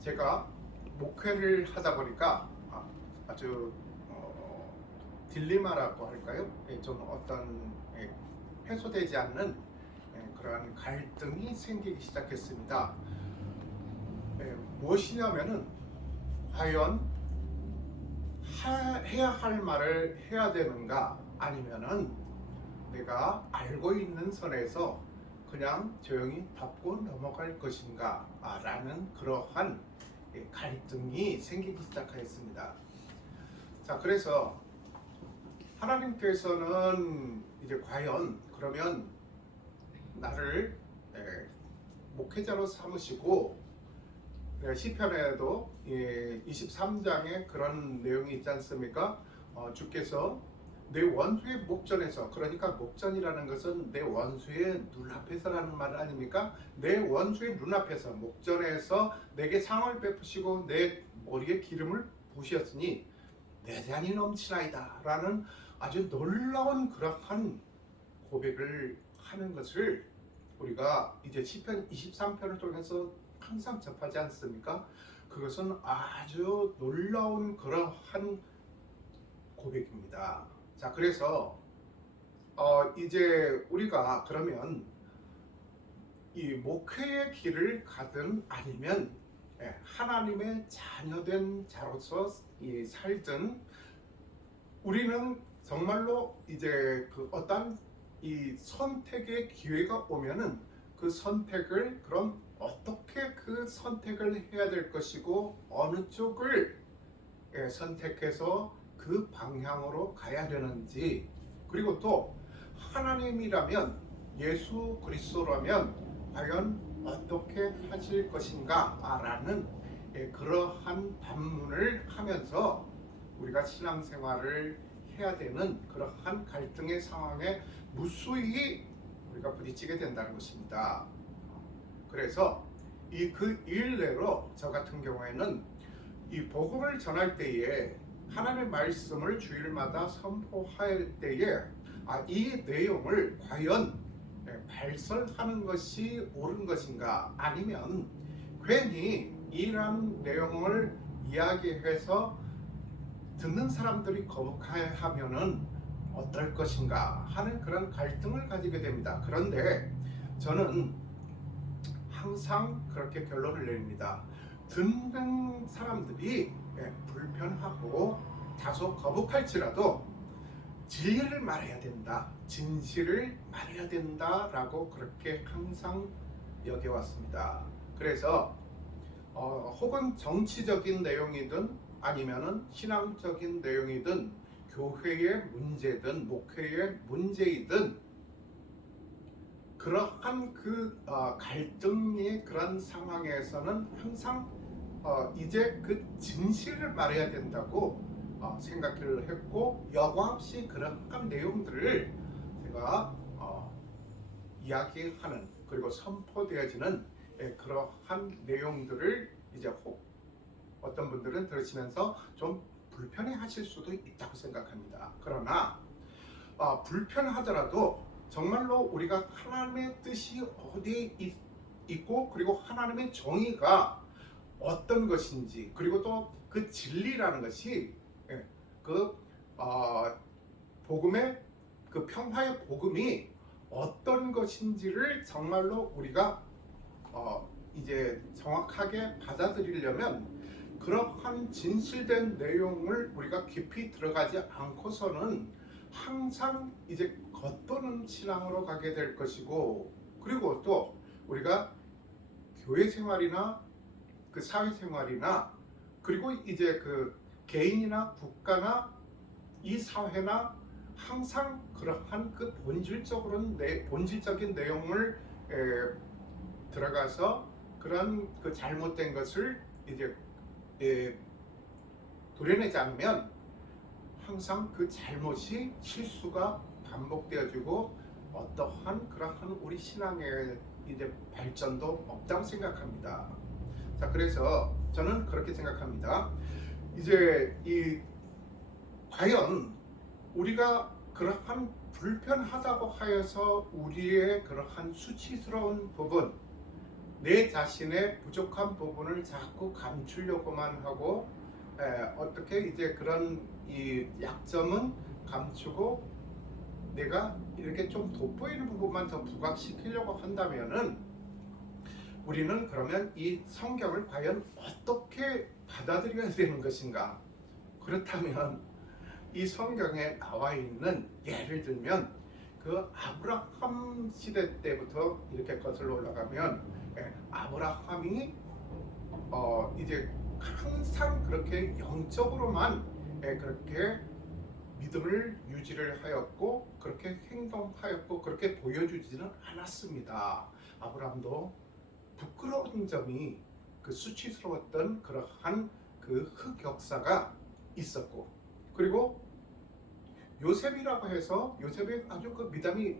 제가 목회를 하다 보니까 아주 딜레마라고 할까요? 좀 어떤 해소되지 않는 그러한 갈등이 생기기 시작했습니다. 무엇이냐면은 과연 해야 할 말을 해야 되는가, 아니면은 내가 알고 있는 선에서 그냥 조용히 덮고 넘어갈 것인가 라는 그러한 갈등이 생기기 시작하였습니다. 자, 그래서 하나님께서는 이제 과연 그러면 나를 목회자로 삼으시고, 시편에도 23장에 그런 내용이 있지 않습니까? 주께서 내 원수의 목전에서, 그러니까 목전이라는 것은 내 원수의 눈앞에서라는 말 아닙니까? 내 원수의 눈앞에서, 목전에서 내게 상을 베푸시고 내 머리에 기름을 부으셨으니 내 잔이 넘치나이다 라는 아주 놀라운 그러한 고백을 하는 것을 우리가 이제 시편 23편을 통해서 항상 접하지 않습니까? 그것은 아주 놀라운 그러한 고백입니다. 자, 그래서 이제 우리가 그러면 이 목회의 길을 가든 아니면 하나님의 자녀된 자로서 살든, 우리는 정말로 이제 그 어떤 이 선택의 기회가 오면은 그 선택을 그럼 어떻게 그 선택을 해야 될 것이고 어느 쪽을 선택해서 그 방향으로 가야 되는지, 그리고 또 하나님이라면, 예수 그리스도라면 과연 어떻게 하실 것인가 라는 그러한 반문을 하면서 우리가 신앙생활을 해야 되는 그러한 갈등의 상황에 무수히 우리가 부딪히게 된다는 것입니다. 그래서 그 일례로 저 같은 경우에는 이 복음을 전할 때에, 하나님의 말씀을 주일마다 선포할 때에 이 내용을 과연 발설하는 것이 옳은 것인가, 아니면 괜히 이러한 내용을 이야기해서 듣는 사람들이 거북해하면은 어떨 것인가 하는 그런 갈등을 가지게 됩니다. 그런데 저는 항상 그렇게 결론을 내립니다. 듣는 사람들이 불편하고 다소 거북할지라도 진리를 말해야 된다, 진실을 말해야 된다라고 그렇게 항상 여겨왔습니다. 그래서 혹은 정치적인 내용이든 아니면은 신앙적인 내용이든 교회의 문제든 목회의 문제이든, 그러한 그 갈등의 그런 상황에서는 항상 이제 그 진실을 말해야 된다고 생각을 했고, 여과없이 그러한 내용들을 제가 이야기하는, 그리고 선포되어지는 그러한 내용들을 이제 어떤 분들은 들으시면서 좀 불편해 하실 수도 있다고 생각합니다. 그러나 불편하더라도 정말로 우리가 하나님의 뜻이 어디에 있고, 그리고 하나님의 정의가 어떤 것인지, 그리고 또 그 진리라는 것이 그 복음의, 그 평화의 복음이 어떤 것인지를 정말로 우리가 이제 정확하게 받아들이려면, 그러한 진실된 내용을 우리가 깊이 들어가지 않고서는 항상 이제 겉도는 신앙으로 가게 될 것이고, 그리고 또 우리가 교회 생활이나 그 사회 생활이나, 그리고 이제 그 개인이나 국가나 이 사회나 항상 그러한 그 본질적인 내용을 들어가서 그런 그 잘못된 것을 이제 도려내지 않으면 항상 그 잘못이 실수가 반복되어지고 어떠한 그러한 우리 신앙의 이제 발전도 없다고 생각합니다. 자, 그래서 저는 그렇게 생각합니다. 이제 과연 우리가 그러한 불편하다고 하여서 우리의 그러한 수치스러운 부분, 내 자신의 부족한 부분을 자꾸 감추려고만 하고 어떻게 이제 그런 이 약점은 감추고 내가 이렇게 좀 돋보이는 부분만 더 부각시키려고 한다면은 우리는 그러면 이 성경을 과연 어떻게 받아들여야 되는 것인가? 그렇다면 이 성경에 나와 있는 예를 들면 그 아브라함 시대 때부터 이렇게 거슬러 올라가면 아브라함이 이제 항상 그렇게 영적으로만 그렇게 믿음을 유지를 하였고 그렇게 행동하였고 그렇게 보여주지는 않았습니다. 아브라함도 부끄러운 점이 그 수치스러웠던 그러한 그 흑역사가 있었고 그리고 요셉이라고 해서 요셉이 아주 그 믿음이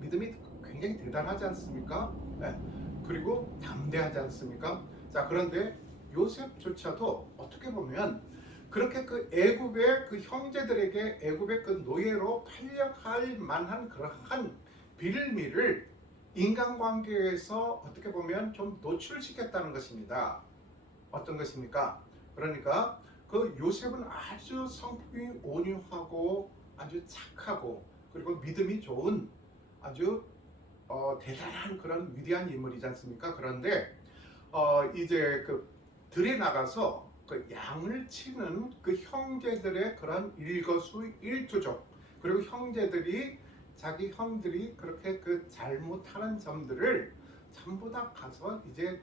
굉장히 대단하지 않습니까? 네. 그리고 담대하지 않습니까? 자 그런데 요셉조차도 어떻게 보면 그렇게 그 애굽의 그 형제들에게 애굽의 그 노예로 팔려갈 만한 그러한 빌미를 인간관계에서 어떻게 보면 좀 노출시켰다는 것입니다. 어떤 것입니까? 그러니까 그 요셉은 아주 성품이 온유하고 아주 착하고 그리고 믿음이 좋은 아주 대단한 그런 위대한 인물이지 않습니까? 그런데 이제 그 들에 나가서 그 양을 치는 그 형제들의 그런 일거수일투족 그리고 자기 형들이 그렇게 그 잘못하는 점들을 전부 다 가서 이제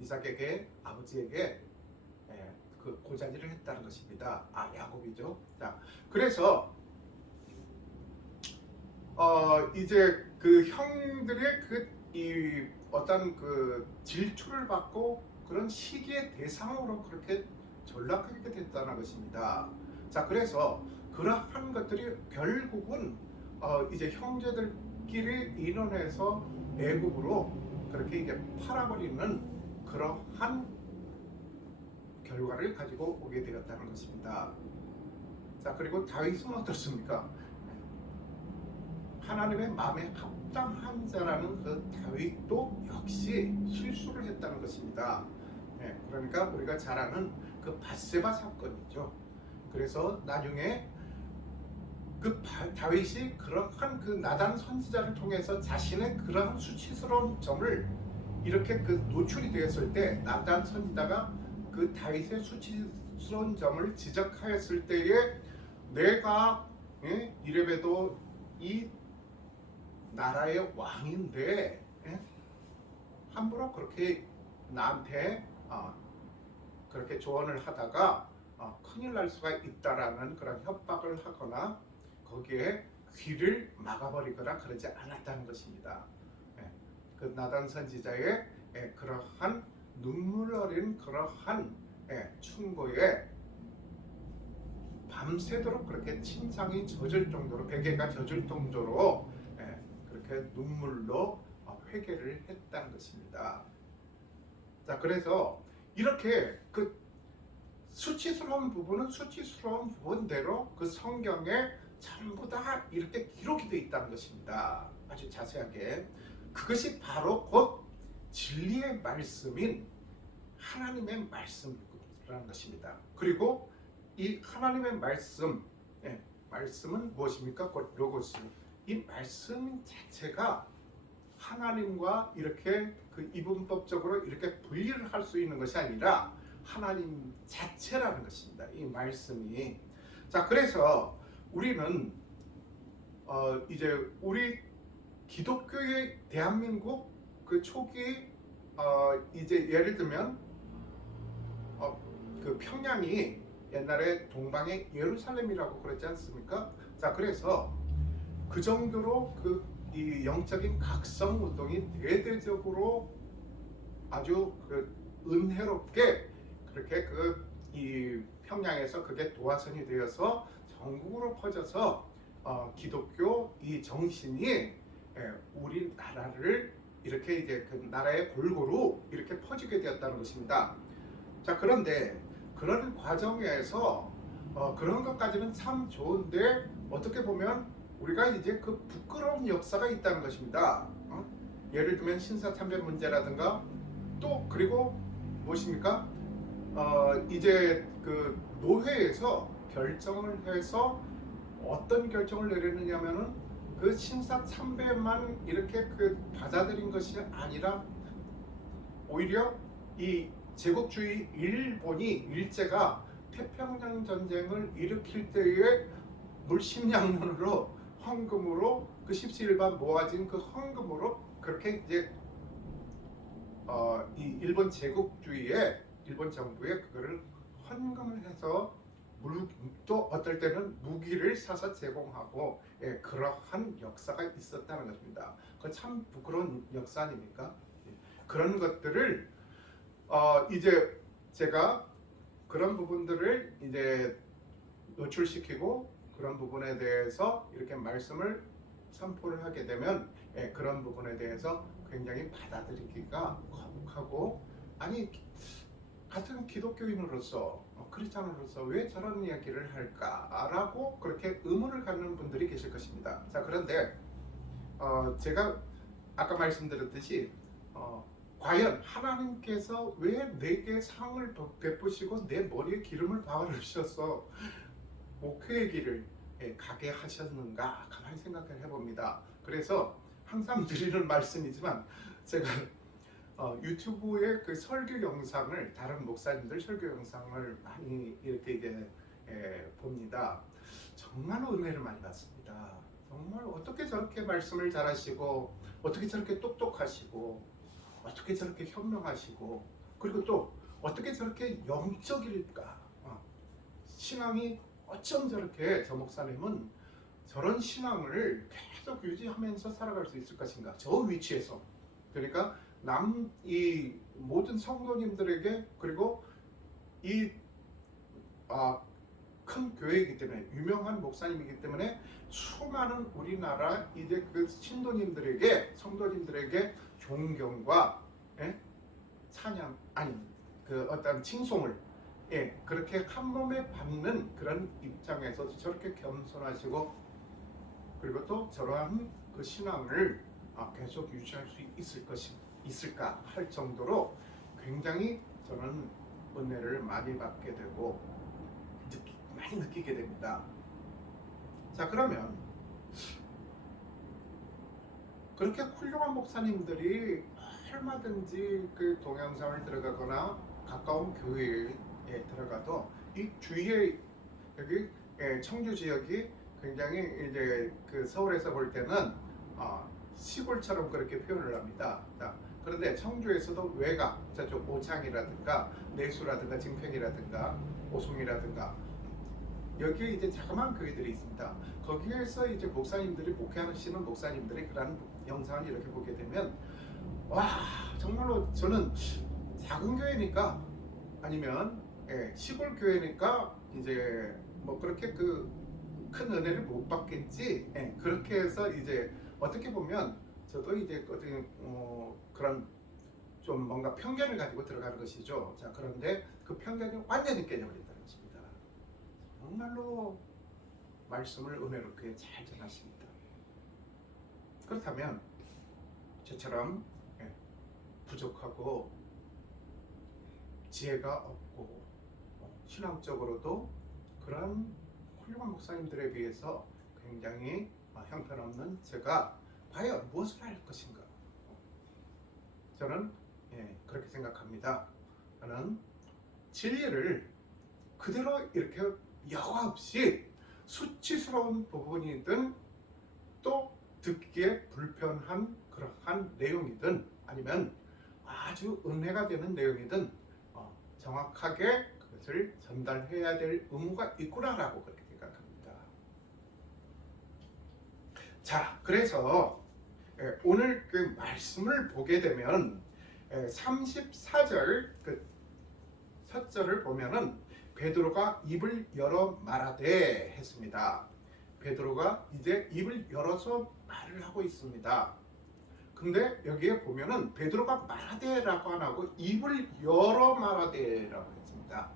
이삭에게 아버지에게 그 고자질을 했다는 것입니다. 야곱이죠. 자, 그래서 이제 그 형들의 이 어떤 그 질투를 받고 그런 시기의 대상으로 그렇게 전락하게 됐다는 것입니다. 자, 그래서 그러한 것들이 결국은 이제 형제들끼리 인원해서 애굽으로 그렇게 이제 팔아버리는 그러한 결과를 가지고 오게 되었다는 것입니다. 자, 그리고 다윗은 어떻습니까? 하나님의 마음에 합당한 자라는 그 다윗도 역시 실수를 했다는 것입니다. 그러니까 우리가 잘 아는 그 밧세바 사건이죠. 그래서 나중에 그 다윗이 그러한 그 나단 선지자를 통해서 자신의 그러한 수치스러운 점을 이렇게 그 노출이 되었을 때 나단 선지자가 그 다윗의 수치스러운 점을 지적하였을 때에 내가 이래봬도 이 나라의 왕인데 함부로 그렇게 나한테 그렇게 조언을 하다가 큰일 날 수가 있다라는 그런 협박을 하거나 거기에 귀를 막아버리거나 그러지 않았다는 것입니다. 그 나단 선지자의 그러한 눈물 어린 그러한 충고에 밤새도록 그렇게 침상이 젖을 정도로 베개가 젖을 정도로 그렇게 눈물로 회개를 했다는 것입니다. 자, 그래서 이렇게 그 수치스러운 부분은 수치스러운 부분대로 그 성경에 전부 다 이렇게 기록이 되어 있다는 것입니다. 아주 자세하게. 그것이 바로 곧 진리의 말씀인 하나님의 말씀이라는 것입니다. 그리고 이 하나님의 말씀은 무엇입니까? 곧 로고스. 이 말씀 자체가 하나님과 이렇게 그 이분법적으로 이렇게 분리를 할 수 있는 것이 아니라 하나님 자체라는 것입니다. 이 말씀이. 자, 그래서 우리는 이제 우리 기독교의 대한민국 그 초기 이제 예를 들면 그 평양이 옛날에 동방의 예루살렘이라고 그랬지 않습니까? 자, 그래서 그 정도로 이 영적인 각성 운동이 대대적으로 아주 그 은혜롭게 그렇게 이 평양에서 그게 도화선이 되어서 전국으로 퍼져서 기독교 이 정신이 우리나라를 이렇게 이제 그 나라의 골고루 이렇게 퍼지게 되었다는 것입니다. 자, 그런데 그런 과정에서 그런 것까지는 참 좋은데 어떻게 보면 우리가 이제 그 부끄러운 역사가 있다는 것입니다. 예를 들면 신사참배 문제라든가 또 그리고 무엇입니까? 이제 그 노회에서 결정을 해서 어떤 결정을 내렸느냐면은 그 신사참배만 이렇게 그 받아들인 것이 아니라 오히려 이 제국주의 일본이 일제가 태평양 전쟁을 일으킬 때에 물심양면으로 헌금으로 그 17일반 모아진 그 헌금으로 그렇게 이제 이 일본 제국주의에 일본 정부에 그거를 헌금을 해서 또 어떨 때는 무기를 사서 제공하고 그러한 역사가 있었다는 것입니다. 그 참 부끄러운 역사 아닙니까? 그런 것들을 이제 제가 그런 부분들을 이제 노출시키고 그런 부분에 대해서 이렇게 말씀을 선포를 하게 되면 그런 부분에 대해서 굉장히 받아들이기가 거북하고 아니 같은 기독교인으로서 크리스찬으로서 왜 저런 이야기를 할까라고 그렇게 의문을 갖는 분들이 계실 것입니다. 자 그런데 제가 아까 말씀드렸듯이 과연 하나님께서 왜 내게 상을 베푸시고 내 머리에 기름을 바르셔서 목회의 길을 가게 하셨는가 가만히 생각을 해봅니다. 그래서 항상 드리는 말씀이지만 제가 유튜브에 그 설교 영상을 다른 목사님들 설교 영상을 많이 이렇게 이제 봅니다. 정말 은혜를 많이 받습니다. 정말 어떻게 저렇게 말씀을 잘하시고 어떻게 저렇게 똑똑하시고 어떻게 저렇게 현명하시고 그리고 또 어떻게 저렇게 영적일까? 신앙이 어쩜 저렇게 저 목사님은 저런 신앙을 계속 유지하면서 살아갈 수 있을 것인가? 저 위치에서 그러니까 이 모든 성도님들에게 그리고 이 큰 교회이기 때문에 유명한 목사님이기 때문에 수많은 우리나라 이제 그 신도님들에게 성도님들에게 존경과 찬양 아니 그 어떤 칭송을 그렇게 한 몸에 받는 그런 입장에서 저렇게 겸손하시고 그리고 또 저러한 그 신앙을 계속 유지할 수 있을까 할 정도로 굉장히 저는 은혜를 많이 받게 되고 많이 느끼게 됩니다. 자 그러면 그렇게 훌륭한 목사님들이 얼마든지 그 동영상을 들어가거나 가까운 교회에 들어가도 이 주위에 여기 청주 지역이 굉장히 이제 그 서울에서 볼 때는 시골처럼 그렇게 표현을 합니다. 자, 그런데 청주에서도 외곽 저쪽 오창이라든가 내수라든가 진평이라든가 오송이라든가 여기에 이제 자그마한 교회들이 있습니다. 거기에서 이제 목사님들이 목회하시는 목사님들이 그런 영상을 이렇게 보게 되면 와 정말로 저는 작은 교회니까 아니면 시골 교회니까 이제 뭐 그렇게 그 큰 은혜를 못 받겠지 그렇게 해서 이제 어떻게 보면 저도 이제 어떻게 그런 좀 뭔가 편견을 가지고 들어가는 것이죠. 자 그런데 그 편견이 완전히 깨져버린다는 것입니다. 정말로 말씀을 은혜롭게 잘 전하십니다. 그렇다면 저처럼 부족하고 지혜가 없고 신앙적으로도 그런 훌륭한 목사님들에 비해서 굉장히 형편없는 제가 과연 무엇을 할 것인가? 저는 그렇게 생각합니다. 저는 진리를 그대로 이렇게 여과 없이 수치스러운 부분이든 또 듣기에 불편한 그러한 내용이든 아니면 아주 은혜가 되는 내용이든 정확하게 그것을 전달해야 될 의무가 있구나라고 그렇게 생각합니다. 자, 그래서 오늘 그 말씀을 보게 되면 34절 그 첫 절을 보면은 베드로가 입을 열어 말하되 했습니다. 베드로가 이제 입을 열어서 말을 하고 있습니다. 근데 여기에 보면은 베드로가 말하되라고 안 하고 입을 열어 말하되라고 했습니다.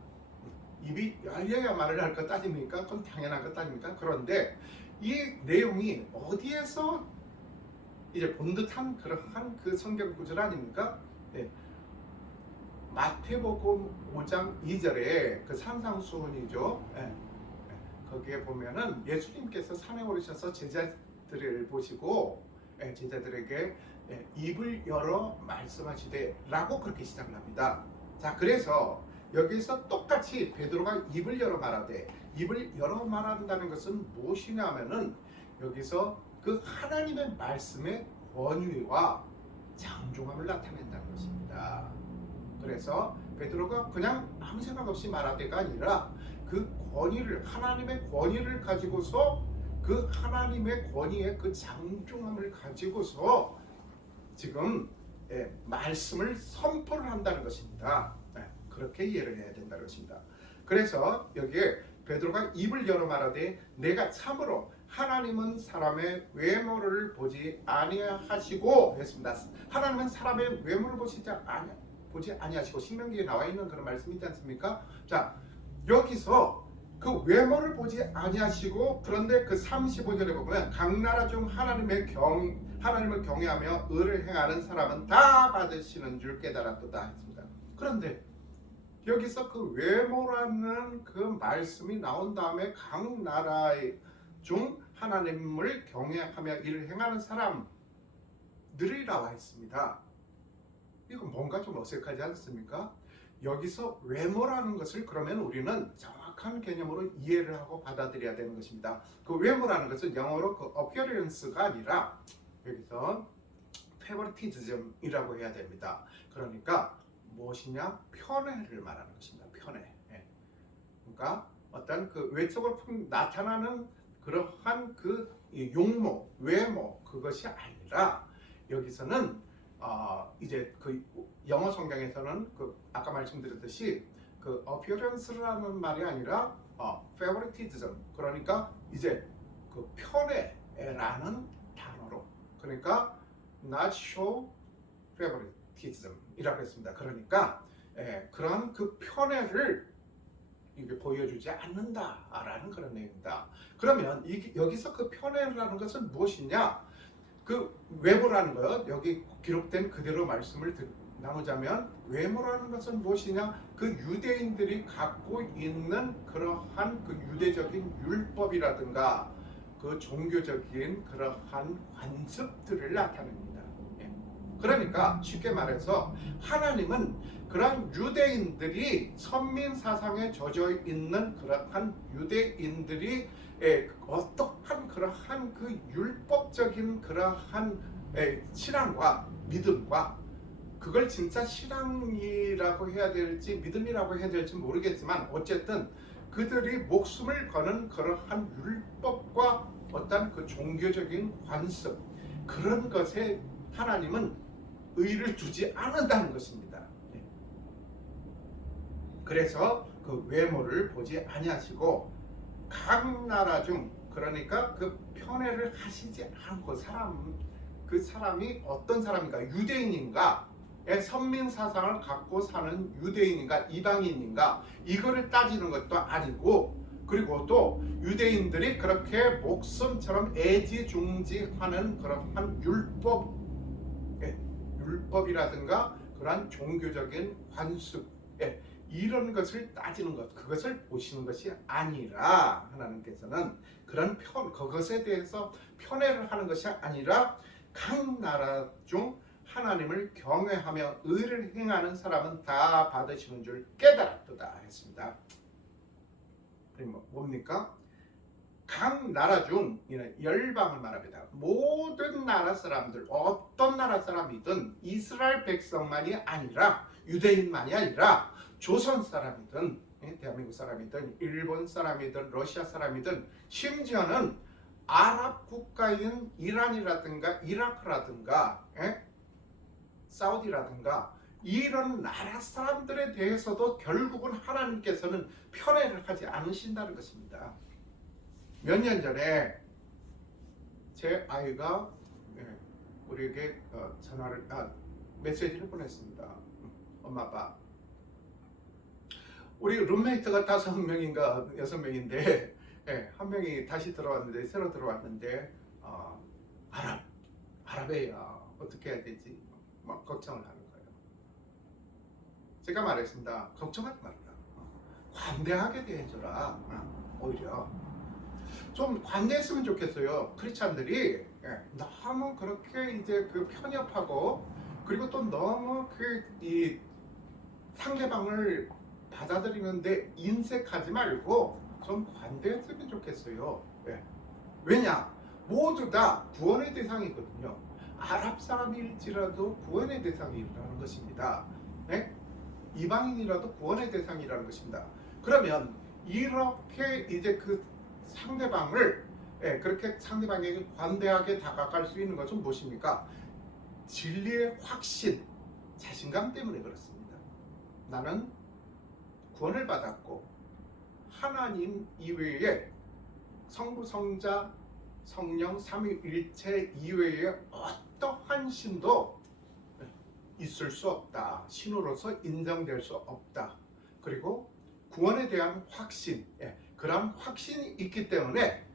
입이 열려야 말을 할 것 아닙니까? 그건 당연한 것 아닙니까? 그런데 이 내용이 어디에서 이제 본 듯한 그러한 그 성경 구절 아닙니까? 예. 마태복음 5장 2절에 그 산상수훈이죠. 예. 거기에 보면은 예수님께서 산에 오르셔서 제자들을 보시고 제자들에게 입을 열어 말씀하시되 라고 그렇게 시작을 합니다. 자, 그래서 여기서 똑같이 베드로가 입을 열어 말하되, 입을 열어 말한다는 것은 무엇이냐면은 여기서 그 하나님의 말씀의 권위와 장중함을 나타낸다는 것입니다. 그래서 베드로가 그냥 아무 생각 없이 말하대가 아니라 그 권위를, 하나님의 권위를 가지고서, 그 하나님의 권위의 그 장중함을 가지고서 지금 말씀을 선포를 한다는 것입니다. 그렇게 이해를 해야 된다는 것입니다. 그래서 여기에 베드로가 입을 열어 말하되 내가 참으로 하나님은 사람의 외모를 보지 아니하시고 했습니다. 하나님은 사람의 외모를 보지 아니하시고, 신명기에 나와 있는 그런 말씀이 있지 않습니까? 자, 여기서 그 외모를 보지 아니하시고, 그런데 그 35절에 보면 각 나라 중 하나님을 경외하며 의를 행하는 사람은 다 받으시는 줄 깨달았도다 했습니다. 그런데 여기서 그 외모라는 그 말씀이 나온 다음에 각 나라 중 하나님을 경외하며 일을 행하는 사람들이 나와 있습니다. 이건 뭔가 좀 어색하지 않습니까? 여기서 외모라는 것을 그러면 우리는 정확한 개념으로 이해를 하고 받아들여야 되는 것입니다. 그 외모라는 것은 영어로 그 appearance가 아니라 여기서 favoritism이라고 해야 됩니다. 그러니까 무엇이냐? 편애를 말하는 것입니다. 편애. 그러니까 어떤 그 외적으로 나타나는 그러한 그 용모, 외모, 그것이 아니라 여기서는 이제 그 영어 성경에서는 그 아까 말씀드렸듯이 그 appearance라는 말이 아니라 favoritism, 그러니까 이제 그 편애라는 단어로, 그러니까 not show favoritism이라고 했습니다. 그러니까 그런 그 편애를 이게 보여주지 않는다라는 그런 내용입니다. 그러면 여기서 그 편애라는 것은 무엇이냐? 그 외모라는 것, 여기 기록된 그대로 말씀을 나누자면 외모라는 것은 무엇이냐? 그 유대인들이 갖고 있는 그러한 그 유대적인 율법이라든가 그 종교적인 그러한 관습들을 나타냅니다. 그러니까 쉽게 말해서 하나님은 그러한 유대인들이 선민 사상에 젖어 있는 그러한 유대인들이 어떠한 그러한 그 율법적인 그러한 신앙과 믿음과, 그걸 진짜 신앙이라고 해야 될지 믿음이라고 해야 될지 모르겠지만 어쨌든 그들이 목숨을 거는 그러한 율법과 어떤 그 종교적인 관습, 그런 것에 하나님은 의의를 두지 않는다는 것입니다. 그래서 그 외모를 보지 아니하시고 각 나라 중, 그러니까 그 편애를 하시지 않고 그 사람이 어떤 사람인가, 유대인인가, 선민 사상을 갖고 사는 유대인인가 이방인인가, 이거를 따지는 것도 아니고, 그리고 또 유대인들이 그렇게 목숨처럼 애지중지하는 그런 율법이라든가 그러한 종교적인 관습, 이런 것을 따지는 것, 그것을 보시는 것이 아니라 하나님께서는 그것에 대해서 편애를 하는 것이 아니라 각 나라 중 하나님을 경외하며 의를 행하는 사람은 다 받으시는 줄 깨달았도다 했습니다. 뭡니까? 각 나라 중 열방을 말합니다. 모든 나라 사람들, 어떤 나라 사람이든 이스라엘 백성만이 아니라, 유대인만이 아니라 조선 사람이든 대한민국 사람이든 일본 사람이든 러시아 사람이든, 심지어는 아랍 국가인 이란이라든가 이라크라든가 사우디라든가 이런 나라 사람들에 대해서도 결국은 하나님께서는 편애를 하지 않으신다는 것입니다. 몇 년 전에 제 아이가 우리에게 메시지를 보냈습니다. 엄마 아빠, 우리 룸메이트가 5명인가 6명인데 한 명이 다시 들어왔는데, 새로 들어왔는데 아라베야 어떻게 해야 되지? 막 걱정을 하는 거예요. 제가 말했습니다. 걱정하지 말라. 관대하게 대해줘라. 오히려 좀 관대했으면 좋겠어요. 크리스찬들이 너무 그렇게 이제 그 편협하고 그리고 또 너무 이 상대방을 받아들이는데 인색하지 말고 좀 관대했으면 좋겠어요. 왜냐? 모두 다 구원의 대상이거든요. 아랍 사람일지라도 구원의 대상이라는 것입니다. 네? 이방인이라도 구원의 대상이라는 것입니다. 그러면 이렇게 이제 그 상대방을 그렇게 상대방에게 관대하게 다가갈 수 있는 것은 무엇입니까? 진리의 확신, 자신감 때문에 그렇습니다. 나는 구원을 받았고 하나님 이외에 성부, 성자, 성령, 삼위일체 이외에 어떠한 신도 있을 수 없다. 신으로서 인정될 수 없다. 그리고 구원에 대한 확신, 그런 확신이 있기 때문에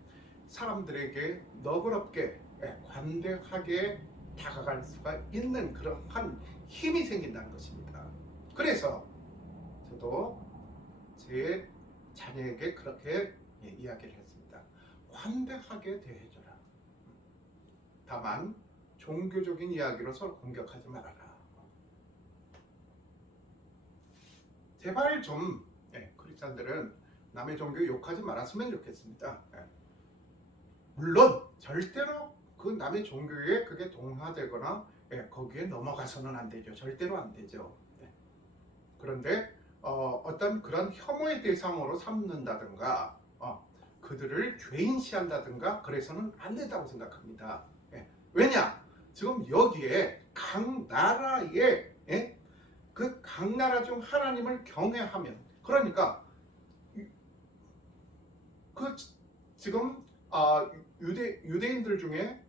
사람들에게 너그럽게 관대하게 다가갈 수가 있는 그러한 힘이 생긴다는 것입니다. 그래서 저도 제 자녀에게 그렇게 이야기를 했습니다. 관대하게 대해줘라. 다만 종교적인 이야기로 서로 공격하지 말아라. 제발 좀 크리스찬들은 남의 종교 욕하지 말았으면 좋겠습니다. 물론 절대로 그 남의 종교에 그게 동화되거나 거기에 넘어가서는 안 되죠. 절대로 안 되죠. 그런데 어떤 그런 혐오의 대상으로 삼는다든가 그들을 죄인시한다든가 그래서는 안 된다고 생각합니다. 왜냐? 지금 여기에 각 나라의 그 각 나라 중 하나님을 경외하면, 그러니까 그 지금 유대인들 중에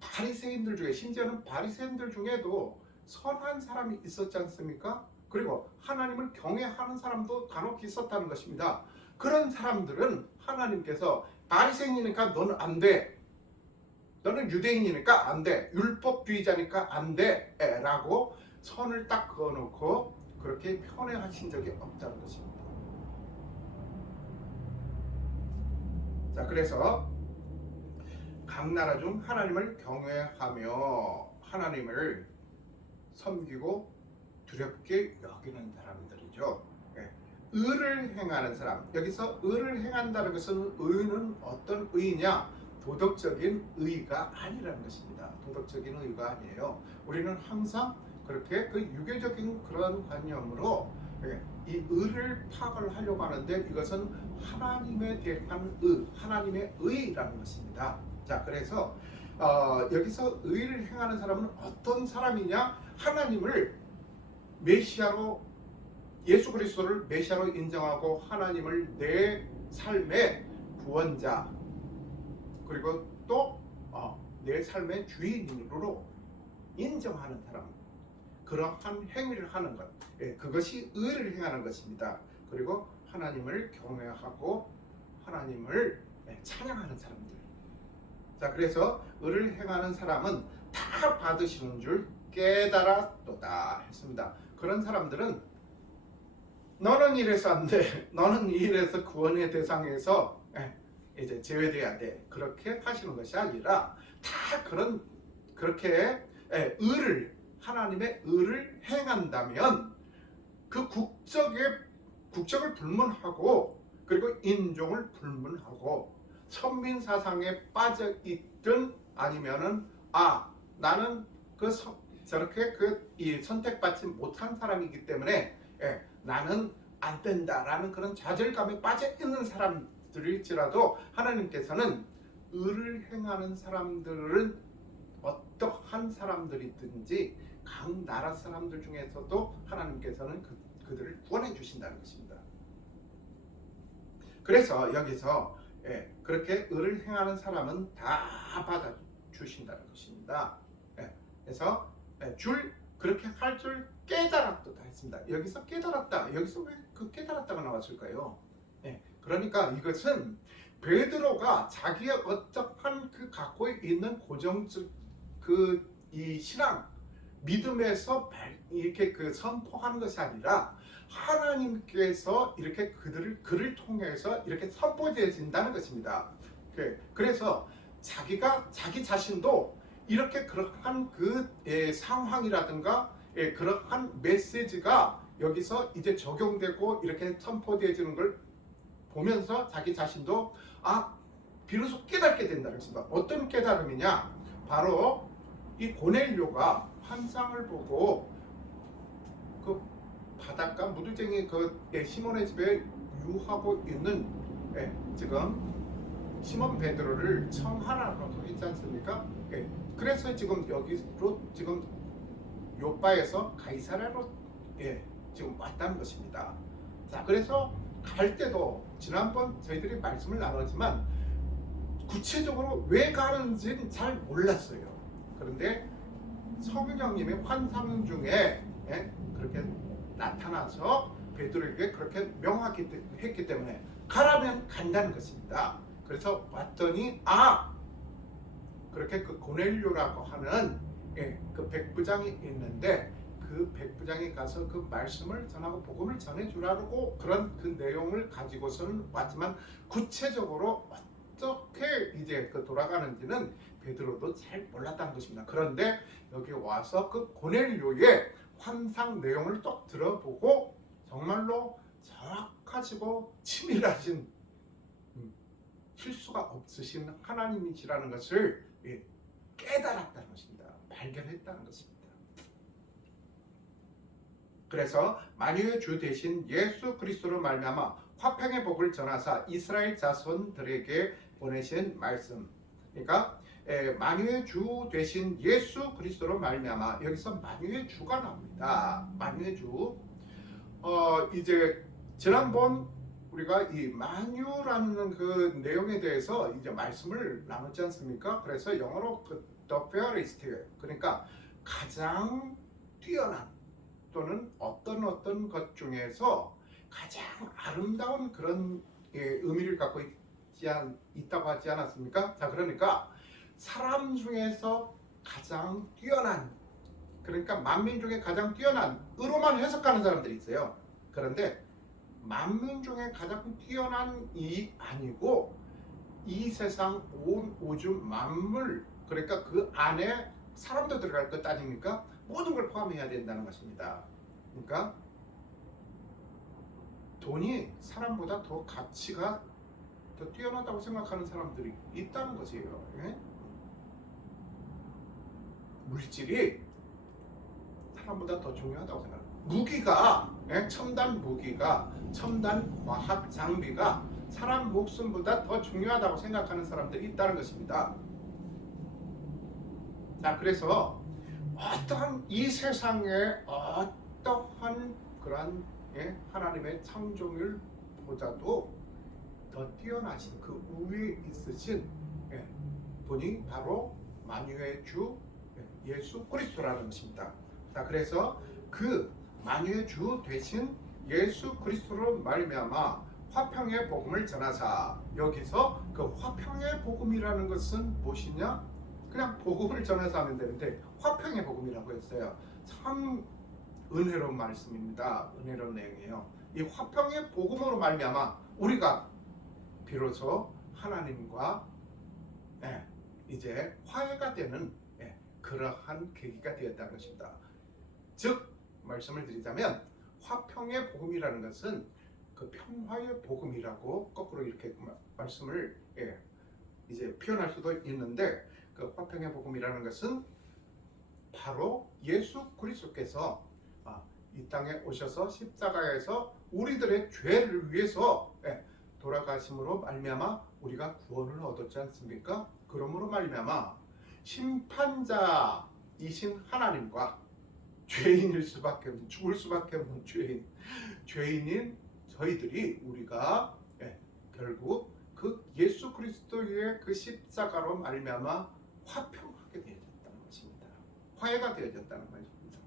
바리새인들 중에, 심지어는 바리새인들 중에도 선한 사람이 있었지 않습니까? 그리고 하나님을 경외하는 사람도 간혹 있었다는 것입니다. 그런 사람들은 하나님께서 바리새인이니까 너는 안 돼, 너는 유대인이니까 안 돼, 율법주의자니까 안 돼 라고 선을 딱 그어놓고 그렇게 편애하신 적이 없다는 것입니다. 자, 그래서 각 나라 중 하나님을 경외하며 하나님을 섬기고 두렵게 여기는 사람들이죠. 의를 행하는 사람, 여기서 의를 행한다는 것은 의는 어떤 의냐? 도덕적인 의가 아니라는 것입니다. 도덕적인 의가 아니에요. 우리는 항상 그렇게 그 유교적인 그런 관념으로 이 의를 파악을 하려고 하는데, 이것은 하나님에 대한 의, 하나님의 의라는 것입니다. 자, 그래서 여기서 의를 행하는 사람은 어떤 사람이냐? 하나님을 메시아로, 예수 그리스도를 메시아로 인정하고 하나님을 내 삶의 구원자, 그리고 또 내 삶의 주인으로 인정하는 사람, 그러한 행위를 하는 것, 그것이 의를 행하는 것입니다. 그리고 하나님을 경외하고 하나님을 찬양하는 사람들. 자, 그래서 의를 행하는 사람은 다 받으시는 줄 깨달았도다 했습니다. 그런 사람들은 너는 이래서 안 돼, 너는 이래서 구원의 대상에서 이제 제외돼야 돼, 그렇게 하시는 것이 아니라 다 그렇게 의를, 하나님의 의를 행한다면 그 국적을 불문하고, 그리고 인종을 불문하고, 선민 사상에 빠져 있든 아니면은 나는 저렇게 이 선택받지 못한 사람이기 때문에 나는 안 된다라는 그런 좌절감에 빠져 있는 사람들일지라도 하나님께서는 의를 행하는 사람들은 어떠한 사람들이든지 각 나라 사람들 중에서도 하나님께서는 그들을 구원해 주신다는 것입니다. 그래서 여기서 그렇게 의를 행하는 사람은 다 받아 주신다는 것입니다. 그래서 그렇게 할 줄 깨달았다 했습니다. 여기서 깨달았다, 여기서 왜 그 깨달았다가 나왔을까요? 그러니까 이것은 베드로가 자기의 어떠한 그 갖고 있는 고정적 그 이 신앙 믿음에서 이렇게 그 선포하는 것이 아니라 하나님께서 이렇게 그를 통해서 이렇게 선포되어진다는 것입니다. 그래서 자기 자신도 이렇게 그러한 그 상황이라든가 그러한 메시지가 여기서 이제 적용되고 이렇게 선포되어지는 걸 보면서 자기 자신도 비로소 깨닫게 된다는 것입니다. 어떤 깨달음이냐? 바로 이 고넬료가 환상을 보고 그 바닷가 무두쟁이 그 시몬의 집에 유하고 있는 지금 시몬 베드로를 청하라고 있지 않습니까? 그래서 지금 여기로 지금 요바에서 가이사랴로 지금 왔다는 것입니다. 자, 그래서 갈 때도 지난번 저희들이 말씀을 나눴지만 구체적으로 왜 가는지는 잘 몰랐어요. 그런데 성령님의 환상 중에 그렇게 나타나서 베드로에게 그렇게 명하게 했기 때문에 가라면 간다는 것입니다. 그래서 왔더니 그렇게 그 고넬료라고 하는 그 백부장이 있는데 그 백부장이 가서 그 말씀을 전하고 복음을 전해주라고 그런 그 내용을 가지고서는 왔지만 구체적으로 어떻게 이제 그 돌아가는지는 베드로도 잘 몰랐다는 것입니다. 그런데 여기 와서 그 고넬료의 환상 내용을 또 들어보고 정말로 정확하시고 치밀하신 실수가 없으신 하나님이시라는 것을 깨달았다는 것입니다. 발견했다는 것입니다. 그래서 만유의 주 대신 예수 그리스도로 말미암아 화평의 복을 전하사 이스라엘 자손들에게 보내신 말씀. 그러니까 만유의 주 대신 예수 그리스도로 말미암아 여기서 만유의 주가 나옵니다. 만유의 주. 이제 지난번 우리가 이 만유라는 그 내용에 대해서 이제 말씀을 나눴지 않습니까? 그래서 영어로 the fairest, 그러니까 가장 뛰어난 또는 어떤 것 중에서 가장 아름다운 그런 의미를 갖고 있다고 하지 않았습니까? 자, 그러니까 사람 중에서 가장 뛰어난, 그러니까 만민 중에 가장 뛰어난 으로만 해석하는 사람들이 있어요. 그런데 만민 중에 가장 뛰어난 이 아니고 이 세상 온 우주 만물, 그러니까 그 안에 사람도 들어갈 것 아닙니까? 모든 걸 포함해야 된다는 것입니다. 그러니까 돈이 사람보다 더 가치가 더 뛰어나다고 생각하는 사람들이 있다는 것이에요. 물질이 사람보다 더 중요하다고 생각합니다. 무기가, 첨단 무기가, 첨단 과학 장비가 사람 목숨보다 더 중요하다고 생각하는 사람들이 있다는 것입니다. 자, 그래서 어떠한 이 세상에 어떠한 그러한 하나님의 창조물보다도 더 뛰어나신 그 우위에 있으신 분이 바로 만유의 주 예수 그리스도라는 것입니다. 자, 그래서 그 만유의 주 되신 예수 그리스도로 말미암아 화평의 복음을 전하사, 여기서 그 화평의 복음이라는 것은 무엇이냐? 그냥 복음을 전해서 하면 되는데 화평의 복음이라고 했어요. 참 은혜로운 말씀입니다. 은혜로운 내용이에요. 이 화평의 복음으로 말미암아 우리가 비로소 하나님과 이제 화해가 되는 그러한 계기가 되었다는 것입니다. 즉 말씀을 드리자면 화평의 복음이라는 것은 그 평화의 복음이라고 거꾸로 이렇게 말씀을 이제 표현할 수도 있는데, 그 화평의 복음이라는 것은 바로 예수 그리스도께서 이 땅에 오셔서 십자가에서 우리들의 죄를 위해서 돌아가심으로 말미암아 우리가 구원을 얻었지 않습니까? 그러므로 말미암아 심판자이신 하나님과 죄인일 수밖에 없는, 죽을 수밖에 없는 죄인인 저희들이 우리가 결국 그 예수 그리스도의 그 십자가로 말미암아 화평하게 되어졌다는 것입니다. 화해가 되어졌다는 것입니다.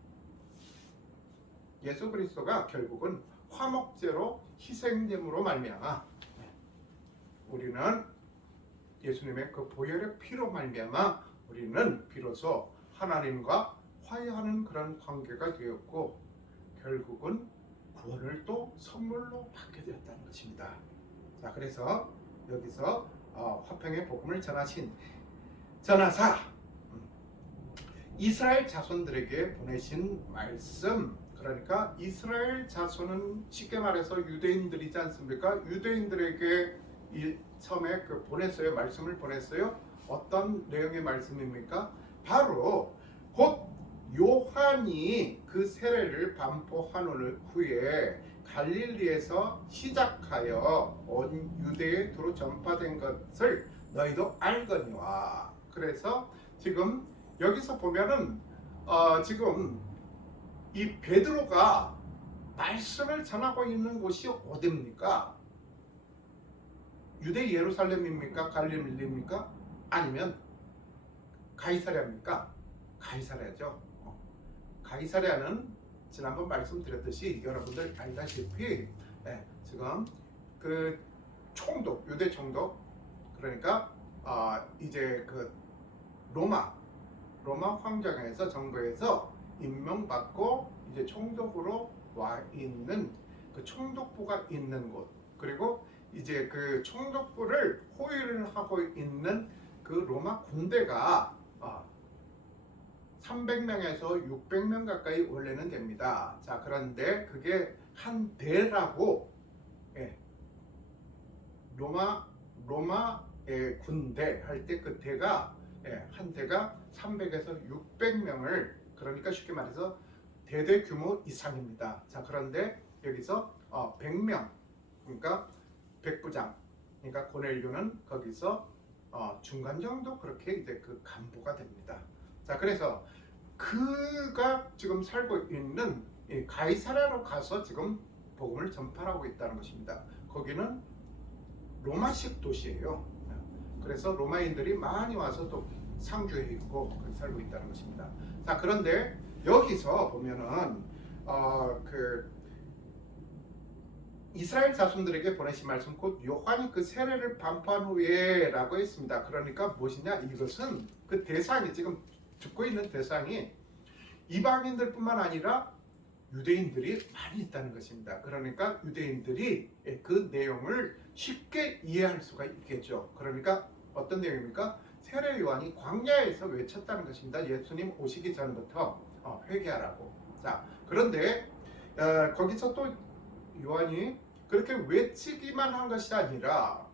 예수 그리스도가 결국은 화목제로 희생됨으로 말미암아 우리는 예수님의 그 보혈의 피로 말미암아 우리는 비로소 하나님과 화해하는 그런 관계가 되었고 결국은 구원을 또 선물로 받게 되었다는 것입니다. 자, 그래서 여기서 화평의 복음을 전하신 전하사 이스라엘 자손들에게 보내신 말씀, 그러니까 이스라엘 자손은 쉽게 말해서 유대인들이지 않습니까? 유대인들에게 처음에 보냈어요. 말씀을 보냈어요. 어떤 내용의 말씀입니까? 바로 곧 요한이 그 세례를 반포한 후에 갈릴리에서 시작하여 온 유대에 두루 전파된 것을 너희도 알거니와. 그래서 지금 여기서 보면은 지금 이 베드로가 말씀을 전하고 있는 곳이 어디입니까? 유대 예루살렘입니까? 갈릴리입니까? 아니면 가이사랴입니까? 가이사랴죠. 가이사랴는 지난번 말씀드렸듯이 여러분들 알다시피 지금 그 총독, 유대 총독, 그러니까 이제 그 로마 황정에서 정부에서 임명받고 이제 총독으로 와 있는 그 총독부가 있는 곳, 그리고 이제 그 총독부를 호위를 하고 있는 그 로마 군대가 300명에서 600명 가까이 원래는 됩니다. 자, 그런데 그게 한 대라고, 로마의 군대 할 때 그 대가 한 대가 300에서 600명을, 그러니까 쉽게 말해서 대대 규모 이상입니다. 자, 그런데 여기서 100명, 그러니까 백부장, 그러니까 고넬료는 거기서 중간 정도 그렇게 이제 그 간부가 됩니다. 자, 그래서 그가 지금 살고 있는 가이사랴로 가서 지금 복음을 전파하고 있다는 것입니다. 거기는 로마식 도시예요. 그래서 로마인들이 많이 와서 또 상주해 있고 살고 있다는 것입니다. 자, 그런데 여기서 보면은 그 이스라엘 자손들에게 보내신 말씀, 곧 요한이 그 세례를 반포한 후에라고 했습니다. 그러니까 무엇이냐? 이것은 그 대상이, 지금 듣고 있는 대상이 이방인들뿐만 아니라 유대인들이 많이 있다는 것입니다. 그러니까 유대인들이 그 내용을 쉽게 이해할 수가 있겠죠. 그러니까 어떤 내용입니까? 세례 요한이 광야에서 외쳤다는 것입니다. 예수님 오시기 전부터 회개하라고. 자, 그런데 거기서 또 요한이 그렇게 외치기만 한 것이 아니라,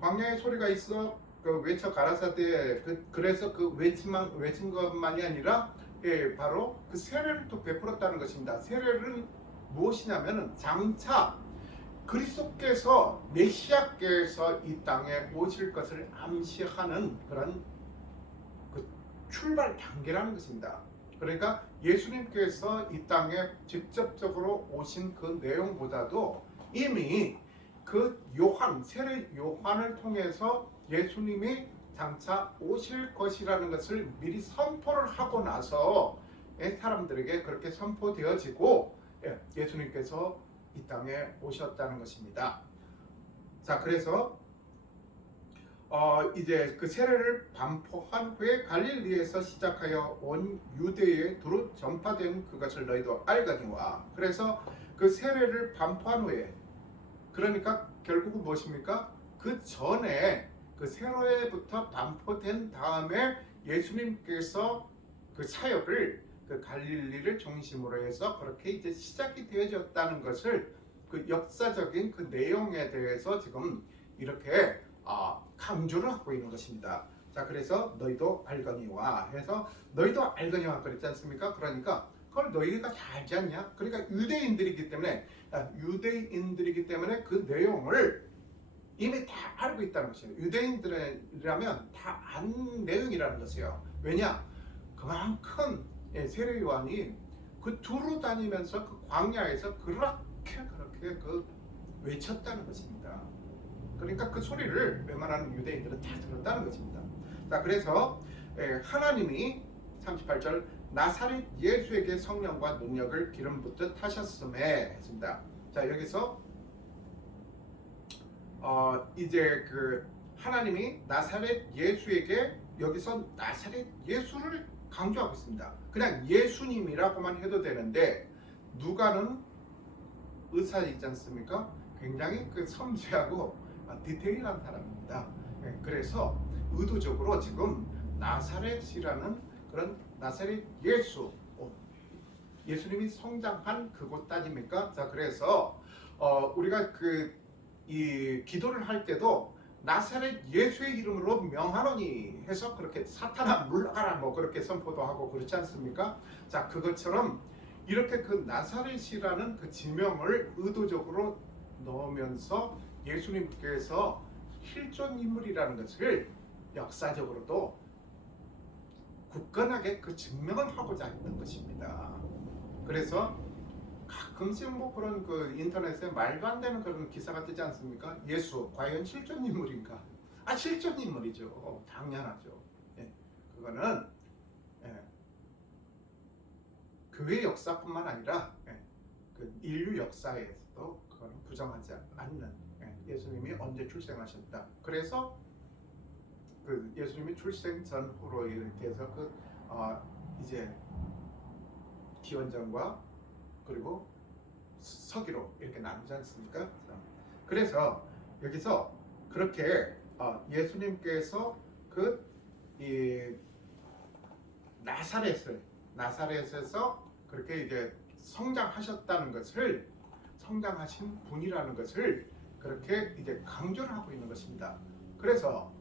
광야에 소리가 있어 그 외쳐 가라사대, 그래서 그 외친 것만이 아니라 바로 그 세례를 또 베풀었다는 것입니다. 세례는 무엇이냐면은 장차 그리스도께서 메시아께서 이 땅에 오실 것을 암시하는 그런 그 출발 단계라는 것입니다. 그러니까 예수님께서 이 땅에 직접적으로 오신 그 내용보다도 이미 그 세례 요한을 통해서 예수님이 장차 오실 것이라는 것을 미리 선포를 하고 나서 사람들에게 그렇게 선포되어지고 예수님께서 이 땅에 오셨다는 것입니다. 자, 그래서 이제 그 세례를 반포한 후에 갈릴리에서 시작하여 온 유대에 두루 전파된 그것을 너희도 알거니와. 그래서 그 세례를 반포한 후에, 그러니까 결국은 무엇입니까? 그 전에 그 세례부터 반포된 다음에 예수님께서 그 사역을 그 갈릴리를 중심으로 해서 그렇게 이제 시작이 되어졌다는 것을, 그 역사적인 그 내용에 대해서 지금 이렇게 강조를 하고 있는 것입니다. 자, 그래서 너희도 알거니와 해서 너희도 알거니와 그랬지 않습니까? 그러니까 그걸 너희가 다 알지 않냐? 그러니까 유대인들이기 때문에 그 내용을 이미 다 알고 있다는 것이에요. 유대인들이라면 다 아는 내용이라는 것이에요. 왜냐? 그만큼 세례 요한이 그 두루 다니면서 그 광야에서 그렇게 그 외쳤다는 것입니다. 그러니까 그 소리를 웬만한 유대인들은 다 들었다는 것입니다. 자, 그래서 하나님이 38절 나사렛 예수에게 성령과 능력을 기름 붓듯 하셨음에 했습니다. 자, 여기서 이제 그 하나님이 나사렛 예수에게 여기서 나사렛 예수를 강조하고 있습니다. 그냥 예수님이라고만 해도 되는데 누가는 의사이지 않습니까? 굉장히 그 섬세하고 디테일한 사람입니다. 그래서 의도적으로 지금 나사렛이라는 그런 나사렛 예수, 예수님이 성장한 그곳 아닙니까? 자, 그래서 우리가 이 기도를 할 때도 나사렛 예수의 이름으로 명하노니 해서 그렇게 사탄아 물러가라 뭐 그렇게 선포도 하고 그렇지 않습니까? 자, 그것처럼 이렇게 그 나사렛이라는 그 지명을 의도적으로 넣으면서 예수님께서 실존 인물이라는 것을 역사적으로도 굳건하게 그 증명을 하고자 했던 것입니다. 그래서 가끔씩 뭐 그런 그 인터넷에 말도 안 되는 그런 기사가 뜨지 않습니까? 예수 과연 실존 인물인가? 실존 인물이죠. 당연하죠. 그거는 교회 역사뿐만 아니라 그 인류 역사에서도 그거는 부정하지 않는 예수님이 언제 출생하셨다. 그래서 그 예수님이 출생 전후로 이렇게 해서 이제 기원전과 그리고 서기로 이렇게 나누지 않습니까? 그래서 여기서 그렇게 예수님께서 이 나사렛에서 그렇게 이제 성장하셨다는 것을 성장하신 분이라는 것을 그렇게 이제 강조를 하고 있는 것입니다. 그래서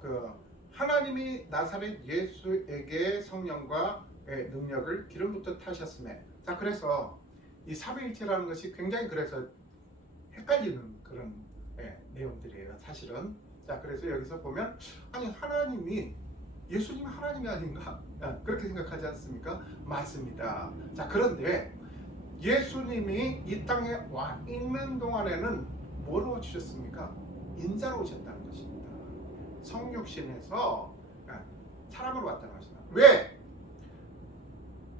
그 하나님이 나사렛 예수에게 성령과 능력을 기름부터 타셨음에 자 그래서 이 삼위일체라는 것이 굉장히 그래서 헷갈리는 그런 내용들이에요 사실은. 자 그래서 여기서 보면 아니 하나님이 예수님이 하나님이 아닌가 그렇게 생각하지 않습니까? 맞습니다. 자 그런데 예수님이 이 땅에 와 있는 동안에는 뭐로 오셨습니까? 인자로 오셨다는 것입니다. 성육신에서 사람으로 왔다는 것입니다. 왜?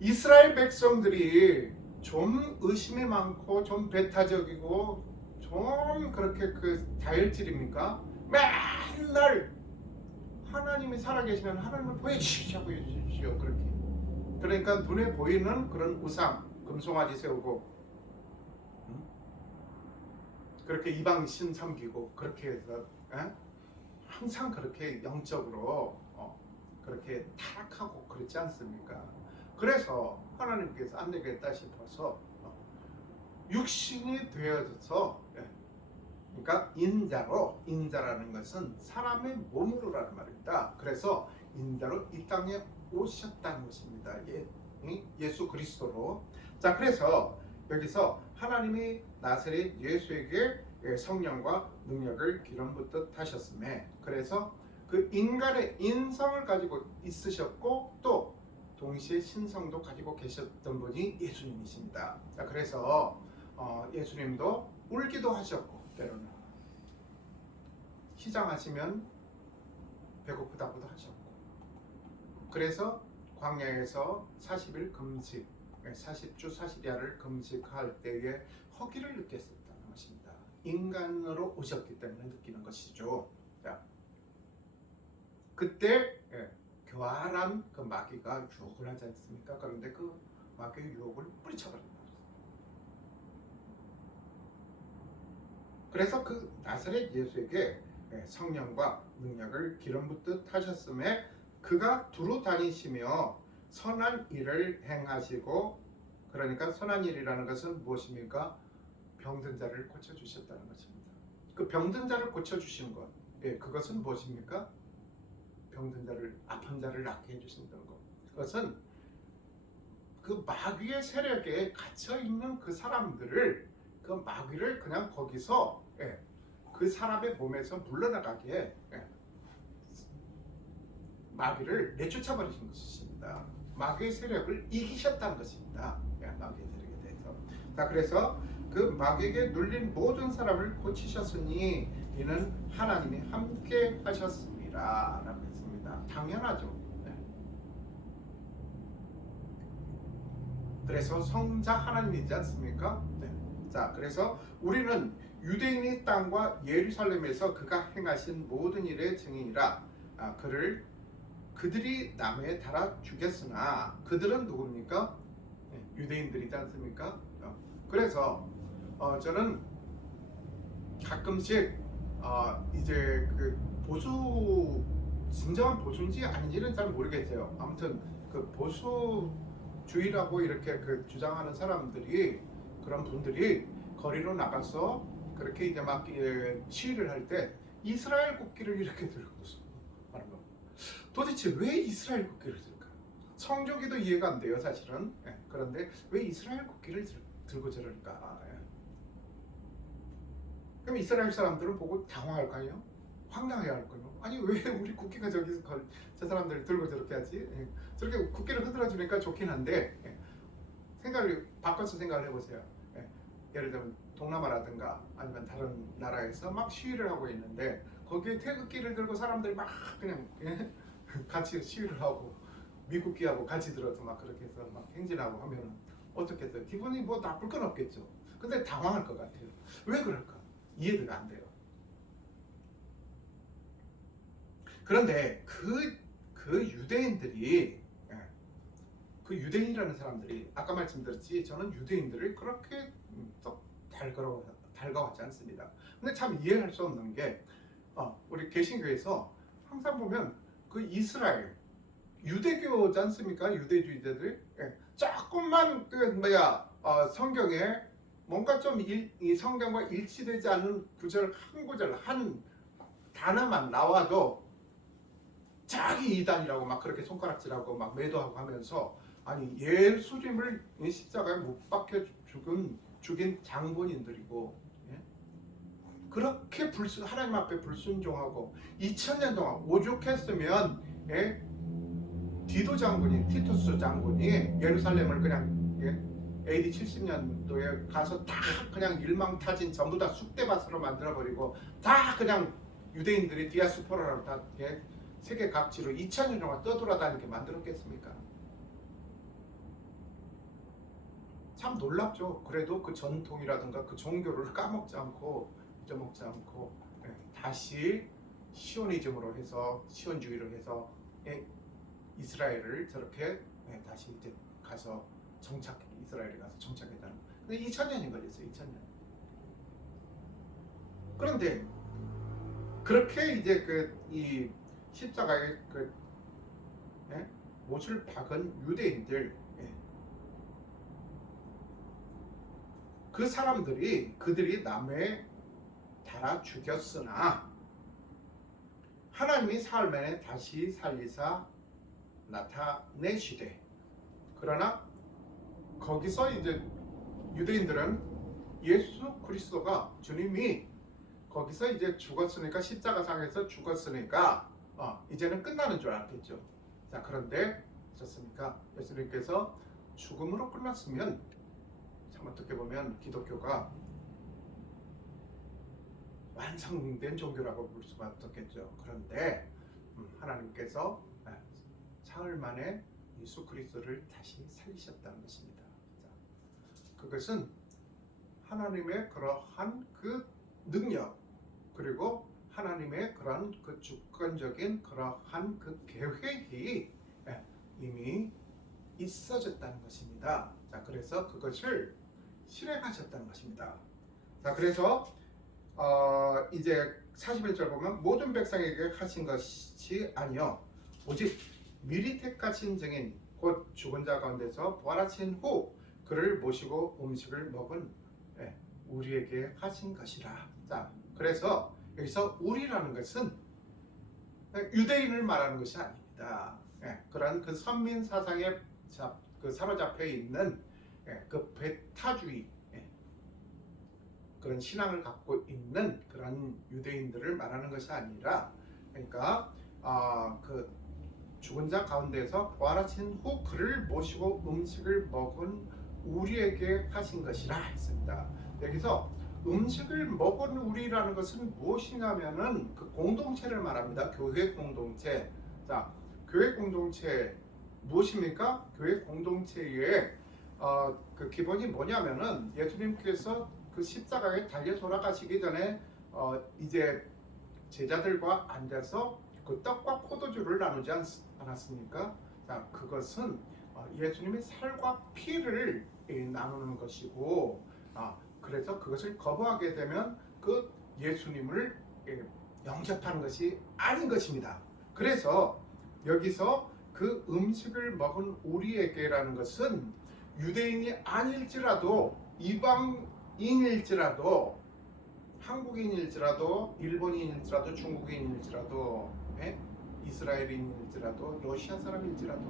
이스라엘 백성들이 좀 의심이 많고 좀 배타적이고 좀 그렇게 그 다혈질입니까? 맨날 하나님이 살아계시면 하나님을 보여주십시오 그렇게. 그러니까 눈에 보이는 그런 우상 금송아지 세우고 그렇게 이방신 섬기고 그렇게 해서 항상 그렇게 영적으로 그렇게 타락하고 그렇지 않습니까? 그래서 하나님께서 안 되겠다 싶어서 육신이 되어져서 그러니까 인자라는 것은 사람의 몸으로라는 말입니다. 그래서 인자로 이 땅에 오셨다는 것입니다. 예수 그리스도로. 자 그래서 여기서 하나님이 나사렛 예수에게 성령과 능력을 기름 붓듯 하셨음에 그래서 그 인간의 인성을 가지고 있으셨고 또 동시에 신성도 가지고 계셨던 분이 예수님이십니다. 자 그래서 예수님도 울기도 하셨고 때로는 시장하시면 배고프다고도 하셨고 그래서 광야에서 40일 금식 40주 40야를 금식할 때에 허기를 느꼈었다는 것입니다. 인간으로 오셨기 때문에 느끼는 것이죠. 자, 그때 교활한 그 마귀가 유혹을 하지 않습니까? 그런데 그 마귀의 유혹을 뿌리쳐버린다. 그래서 그 나사렛 예수에게 성령과 능력을 기름 붓듯 하셨음에 그가 두루 다니시며 선한 일을 행하시고 그러니까 선한 일이라는 것은 무엇입니까? 병든 자를 고쳐주셨다는 것입니다. 그 병든 자를 고쳐주시는 것 그것은 무엇입니까? 병든 자를 아픈 자를 낫게 해주신다는 것. 그것은 그 마귀의 세력에 갇혀있는 그 사람들을 그 마귀를 그냥 거기서 그 사람의 몸에서 물러나가게 마귀를 내쫓아버리신 것입니다. 마귀의 세력을 이기셨다는 것입니다. 마귀의 세력에 대해서. 자 그래서 그 마귀에게 눌린 모든 사람을 고치셨으니 이는 하나님이 함께 하셨습니다 라고 했습니다. 당연하죠. 그래서 성자 하나님이지 않습니까? 자 그래서 우리는 유대인의 땅과 예루살렘에서 그가 행하신 모든 일의 증인이라. 그들이 나무에 달아 죽였으나 그들은 누굽니까? 유대인들이지 않습니까? 그래서 저는 가끔씩 이제 그 보수 진정한 보수인지 아닌지는 잘 모르겠어요. 아무튼 그 보수주의라고 이렇게 그 주장하는 사람들이 그런 분들이 거리로 나가서 그렇게 이제 막 시위를 할 때 이스라엘 국기를 이렇게 들고 말하는 거. 도대체 왜 이스라엘 국기를 들까? 성조기도 이해가 안 돼요, 사실은. 그런데 왜 이스라엘 국기를 들고 저럴까? 그럼 이스라엘 사람들은 보고 당황할까요? 황당해야 할까요? 아니 왜 우리 국기가 저기서 저 사람들 들고 저렇게 하지? 저렇게 국기를 흔들어 주니까 좋긴 한데 생각을 바꿔서 생각을 해보세요. 예를 들면 동남아라든가 아니면 다른 나라에서 막 시위를 하고 있는데 거기에 태극기를 들고 사람들이 막 그냥 같이 시위를 하고 미국기하고 같이 들어서 막 그렇게 해서 막 행진하고 하면은 어떻겠어요? 기분이 뭐 나쁠 건 없겠죠. 근데 당황할 것 같아요. 왜 그럴까? 이해가 안 돼요. 그런데 그 유대인들이 그 유대인이라는 사람들이 아까 말씀드렸지 저는 유대인들을 그렇게 썩 달가워하지 않습니다. 근데 참 이해할 수 없는 게 우리 개신교에서 항상 보면 그 이스라엘 유대교지 않습니까? 유대주의자들 조금만 그 성경에 뭔가 좀 이 성경과 일치되지 않는 구절 한 구절 한 단어만 나와도 자기 이단이라고 막 그렇게 손가락질하고 막 매도하고 하면서 아니 예수님을 십자가에 못 박혀 죽인 장본인들이고 그렇게 하나님 앞에 불순종하고 2000년 동안 오죽했으면 디도 장군이 티투스 장군이 예루살렘을 그냥 AD 70년도에 가서 다 그냥 일망타진 전부 다 쑥대밭으로 만들어버리고 다 그냥 유대인들이 디아스포라라고 다 세계 각지로 2000년 동안 떠돌아다니게 만들었겠습니까? 참 놀랍죠. 그래도 그 전통이라든가 그 종교를 까먹지 않고 잊어먹지 않고 다시 시오니즘으로 해서 시온주의로 해서 이스라엘을 저렇게 다시 이제 가서 이스라엘에 가서 정착했다는. 근데 2000년이 걸렸어요. 2000년. 그런데 그렇게 이제 이 십자가에 못을 박은 유대인들 그 사람들이 그들이 나무에 달아 죽였으나 하나님이 사흘 만에 다시 살리사 나타내시되. 그러나 거기서 이제 유대인들은 예수 그리스도가 주님이 거기서 이제 죽었으니까 십자가상에서 죽었으니까 이제는 끝나는 줄 알았겠죠. 자, 그런데 어떻습니까? 예수님께서 죽음으로 끝났으면 참 어떻게 보면 기독교가 완성된 종교라고 볼 수가 없겠죠. 그런데 하나님께서 사흘 만에 예수 그리스도를 다시 살리셨다는 것입니다. 자, 그것은 하나님의 그러한 그 능력 그리고 하나님의 그런 그 주권적인 그러한 그 계획이 이미 있어졌다는 것입니다. 자, 그래서 그것을 실행하셨다는 것입니다. 자, 그래서 이제 41절 보면 모든 백성에게 하신 것이 아니요 오직 미리 택하신 증인 곧 죽은 자 가운데서 부활하신 후 그를 모시고 음식을 먹은 우리에게 하신 것이라. 자, 그래서 여기서 우리라는 것은 유대인을 말하는 것이 아닙니다. 그런 그 선민 사상에 그 사로잡혀 있는 그 베타주의 그런 신앙을 갖고 있는 그런 유대인들을 말하는 것이 아니라, 그러니까 그 죽은 자 가운데서 부활하신 후 그를 모시고 음식을 먹은 우리에게 하신 것이라 했습니다. 여기서 음식을 먹은 우리라는 것은 무엇이냐면은 그 공동체를 말합니다. 교회 공동체. 자, 교회 공동체 무엇입니까? 교회 공동체의 그 기본이 뭐냐면은 예수님께서 그 십자가에 달려 돌아가시기 전에 이제 제자들과 앉아서 그 떡과 포도주를 나누지 않았습니까? 자, 그것은 예수님의 살과 피를 나누는 것이고, 그래서 그것을 거부하게 되면 그 예수님을 영접하는 것이 아닌 것입니다. 그래서 여기서 그 음식을 먹은 우리에게라는 것은 유대인이 아닐지라도, 이방인일지라도, 한국인일지라도, 일본인일지라도, 중국인일지라도, 이스라엘인일지라도, 러시아 사람일지라도,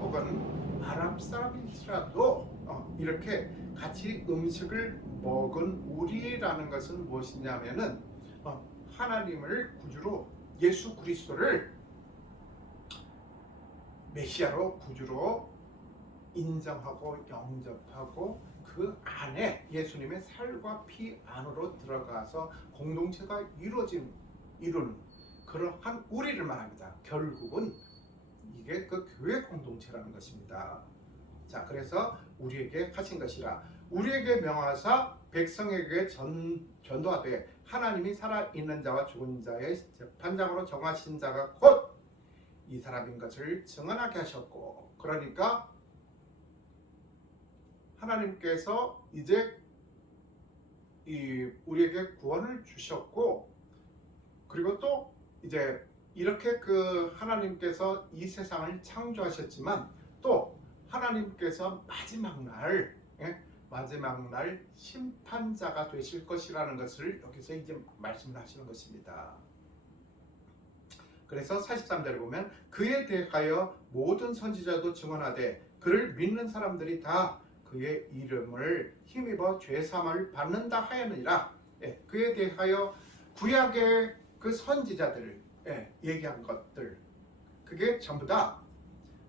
혹은 아랍 사람일지라도 이렇게 같이 음식을 먹은 우리라는 것은 무엇이냐면은 하나님을 구주로, 예수 그리스도를 메시아로, 구주로 인정하고 영접하고 그 안에 예수님의 살과 피 안으로 들어가서 공동체가 이루는 그러한 우리를 말합니다. 결국은 이게 그 교회 공동체라는 것입니다. 자, 그래서 우리에게 하신 것이라 우리에게 명하사 백성에게 전도하되 하나님이 살아있는 자와 죽은 자의 재판장으로 정하신 자가 곧 이 사람인 것을 증언하게 하셨고, 그러니까 하나님께서 이제 우리에게 구원을 주셨고, 그리고 또 이제 이렇게 그 하나님께서 이 세상을 창조하셨지만 또 하나님께서 마지막 날 심판자가 되실 것이라는 것을 여기서 이제 말씀을 하시는 것입니다. 그래서 43절을 보면 그에 대하여 모든 선지자도 증언하되 그를 믿는 사람들이 다 그의 이름을 힘입어 죄사함을 받는다 하였느니라. 그에 대하여 구약의 그 선지자들 얘기한 것들, 그게 전부 다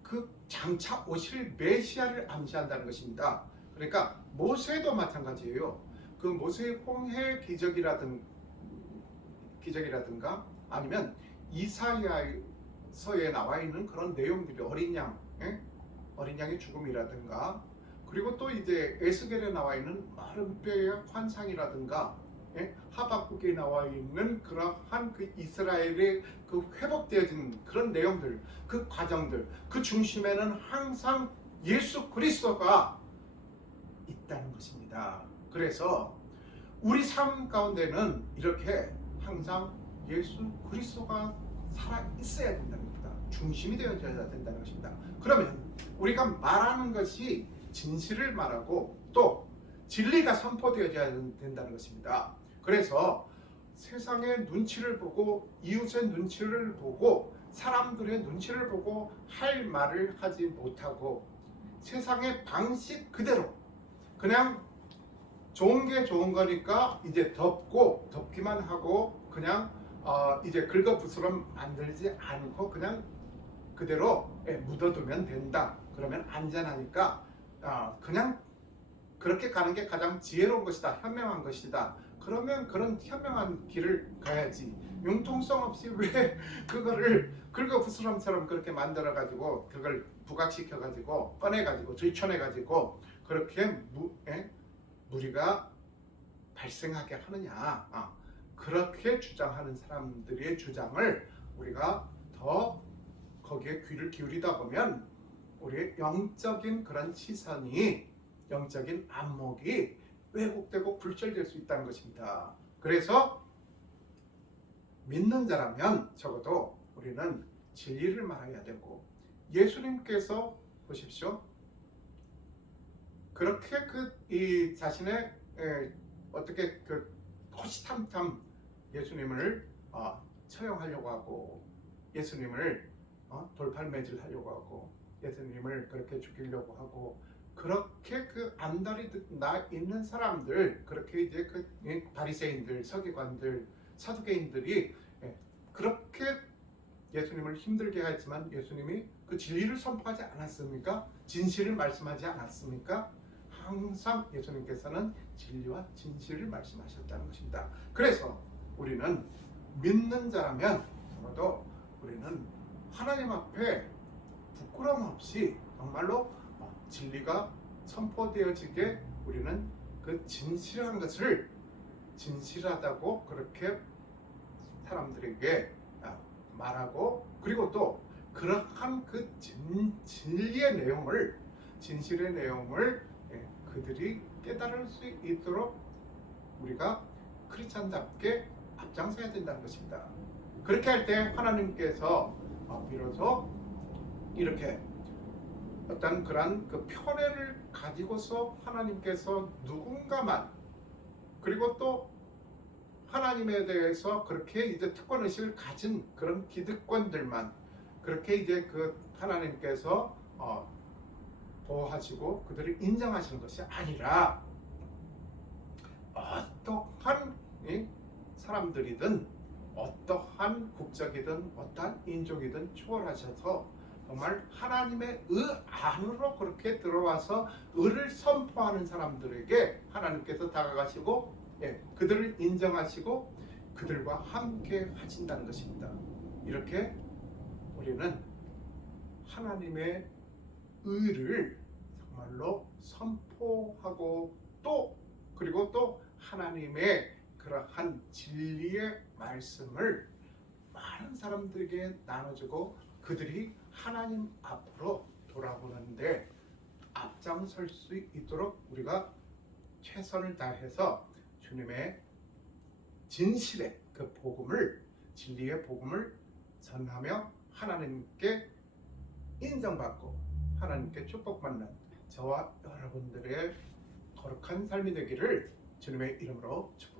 그 장차 오실 메시아를 암시한다는 것입니다. 그러니까 모세도 마찬가지예요. 그 모세의 홍해 기적이라든가 아니면 이사야서에 나와 있는 그런 내용들이 어린 양의 죽음이라든가, 그리고 또 이제 에스겔에 나와 있는 마른 뼈의 환상이라든가, 하박국에 나와 있는 그러한 그 이스라엘의 그 회복되어진 그런 내용들, 그 과정들, 그 중심에는 항상 예수 그리스도가 있다는 것입니다. 그래서 우리 삶 가운데는 이렇게 항상 예수 그리스도가 살아 있어야 된다는 겁니다. 중심이 되어져야 된다는 것입니다. 그러면 우리가 말하는 것이 진실을 말하고 또 진리가 선포되어져야 된다는 것입니다. 그래서 세상의 눈치를 보고, 이웃의 눈치를 보고, 사람들의 눈치를 보고 할 말을 하지 못하고, 세상의 방식 그대로 그냥 좋은 게 좋은 거니까 이제 덮기만 하고 그냥 이제 긁어부스럼 만들지 않고 그냥 그대로 묻어두면 된다. 그러면 안전하니까 그냥 그렇게 가는 게 가장 지혜로운 것이다, 현명한 것이다. 그러면 그런 현명한 길을 가야지. 융통성 없이 왜 그거를 긁어부스럼처럼 그렇게 만들어 가지고 그걸 부각시켜 가지고 꺼내 가지고 들춰내 가지고 그렇게 무리가 발생하게 하느냐. 그렇게 주장하는 사람들의 주장을 우리가 더 거기에 귀를 기울이다 보면 우리의 영적인 그런 시선이, 영적인 안목이 왜곡되고 불절될 수 있다는 것입니다. 그래서 믿는 자라면 적어도 우리는 진리를 말해야 되고, 예수님께서 보십시오. 그렇게 이 자신의 어떻게 그 호시탐탐 예수님을 처형하려고 하고, 예수님을 돌팔매질하려고 하고, 예수님을 그렇게 죽이려고 하고, 그렇게 그 안달이 나 있는 사람들, 그렇게 이제 그 바리새인들, 서기관들, 사두개인들이 그렇게 예수님을 힘들게 했지만 예수님이 그 진리를 선포하지 않았습니까? 진실을 말씀하지 않았습니까? 항상 예수님께서는 진리와 진실을 말씀하셨다는 것입니다. 그래서 우리는 믿는 자라면 적어도 우리는 하나님 앞에 부끄러움 없이 정말로 진리가 선포되어지게 우리는 그 진실한 것을 진실하다고 그렇게 사람들에게 말하고, 그리고 또 그러한 그 진리의 내용을, 진실의 내용을 그들이 깨달을 수 있도록 우리가 크리스찬답게 앞장서야 된다는 것입니다. 그렇게 할 때 하나님께서 비로소 이렇게 어떤 그런 그 편애를 가지고서 하나님께서 누군가만, 그리고 또 하나님에 대해서 그렇게 이제 특권의식을 가진 그런 기득권들만 그렇게 이제 그 하나님께서 보호하시고 그들을 인정하시는 것이 아니라, 어떠한 사람들이든 어떠한 국적이든 어떠한 인종이든 초월하셔서 정말 하나님의 의 안으로 그렇게 들어와서 의를 선포하는 사람들에게 하나님께서 다가가시고 그들을 인정하시고 그들과 함께 하신다는 것입니다. 이렇게 우리는 하나님의 의를 정말로 선포하고 또 그리고 또 하나님의 그러한 진리의 말씀을 많은 사람들에게 나눠주고 그들이 하나님 앞으로 돌아오는데 앞장설 수 있도록 우리가 최선을 다해서 주님의 진실의 그 복음을, 진리의 복음을 전하며 하나님께 인정받고 하나님께 축복받는 저와 여러분들의 거룩한 삶이 되기를 주님의 이름으로 축복합니다.